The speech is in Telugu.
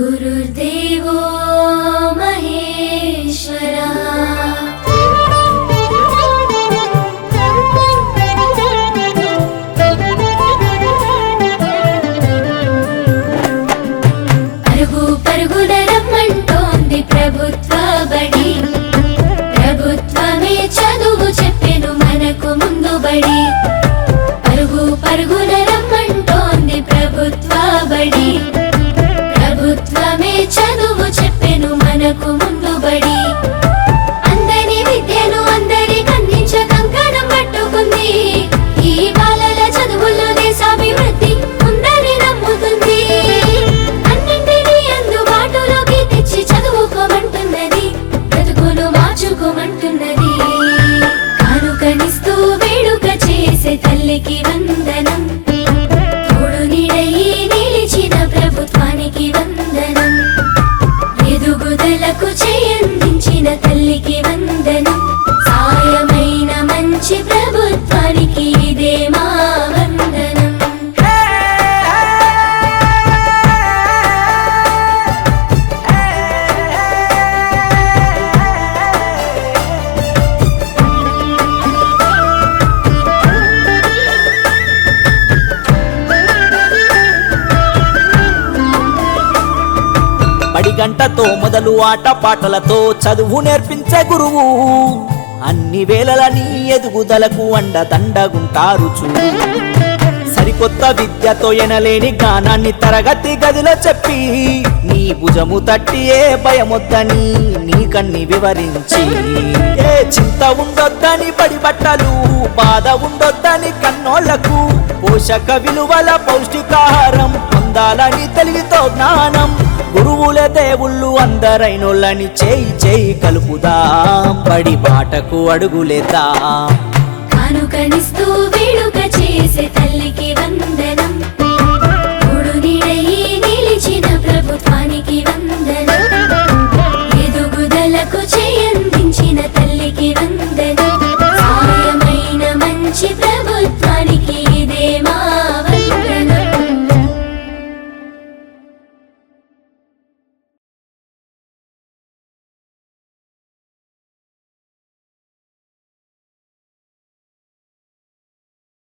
गुरुर्देवो महेश्वरा పరుగు పరుగున రమ్మంటోంది ప్రభుత్వ బడి ప్రభుత్వమే చదువు చెప్పెను మనకు ముందు బడి పరుగు పరుగున రమ్మంటోంది ప్రభుత్వ బడి ప్రభుత్వమే చదువు చెప్పెను మనకు ముందు బడి అందరి విద్యను అందరికి అందించ కంకణం పట్టుకుంది ఈ బాలల చదువుల్లో దేశాభివృద్ధి ఉందని నమ్ముతుంది అన్నింటినీ అందుబాటులోకి తెచ్చి చదువుకోమంటున్నది బ్రతుకును మార్చుకోమంటున్నది కానుకనిస్తూ వేడుక చేసే తల్లికి వందనం తోడు నీడయి నిలిచిన ప్రభుత్వానికి వందనం ఎదుగుదలకు చేయందించిన తల్లికి వందనం సాయమైన మంచి ప్రభుత్వానికి ఇదే మా వందనం బడి గంటతో మొదలు ఆట పాటలతో చదువు నేర్పించే గురువు అన్ని వేళలని ఎదుగుదలకు అండదండగుంటారు చూడు సరికొత్త విద్యతో ఎనలేని జ్ఞానాన్ని తరగతి గదిలో చెప్పి నీ భుజము తట్టి ఏ భయమొద్దని నీకన్ని వివరించి ఏ చింత ఉండొద్దని బడి బట్టలు బాధ ఉండొద్దని కన్నోళ్లకు పోషక విలువల పౌష్టికాహారం పొందాలని తెలివితో జ్ఞానం గురువుల దేవుళ్ళు అందరైనోళ్ళని చేయి చేయి కలుపుదాం బడి బాటకు అడుగులేద్దాం కానుకనిస్తూ